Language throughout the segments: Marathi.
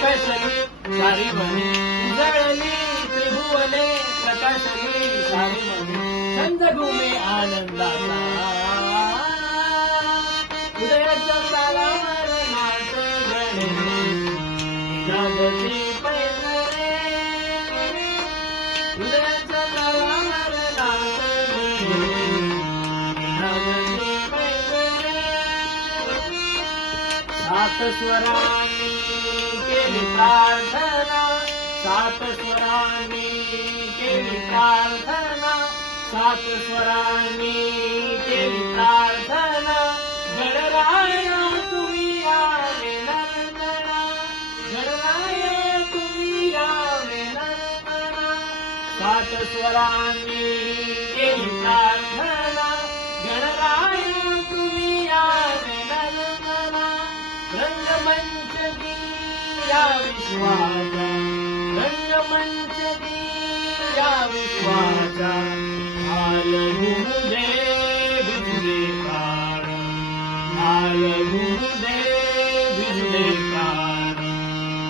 प्रकाशली सारी म्हणे उजळली त्रिभुवने प्रकाशली सारी म्हणे छंदभूमी आनंदाचा. गणे गणे सात स्वरांनी केली प्रार्थना सात स्वरांनी केली प्रार्थना सात स्वरांनी केली प्रार्थना. गणराया तुम्ही आले नंदना गणराया तुम्ही आले नंदना सात स्वरांनी केली प्रार्थना गणराय रंगमंच विश्वाचा आल गुरुदे भिजले आल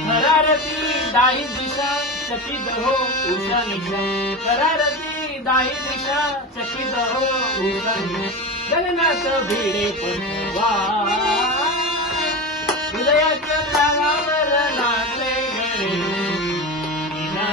करारती दाही दिशा चकित हो उषा निशा करारती दाही दिशा चकित हो उषा निशा भिडे पण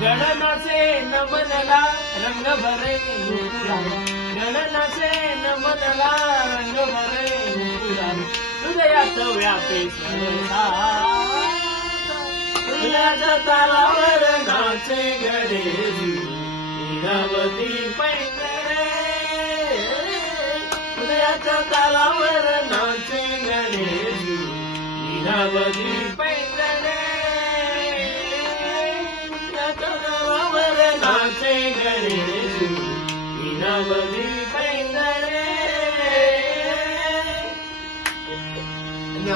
गणनाचे नमनला रंग भरे गणनाचे नमनला रंग भरे हृदयात व्यापे स्वरता हृदयाच्या तालावर नाचे गडे लीलावती पैंजरे. हृदयाच्या तालावर नाचे गडे Lilavati पैंजरे. Nothing is new. We are what he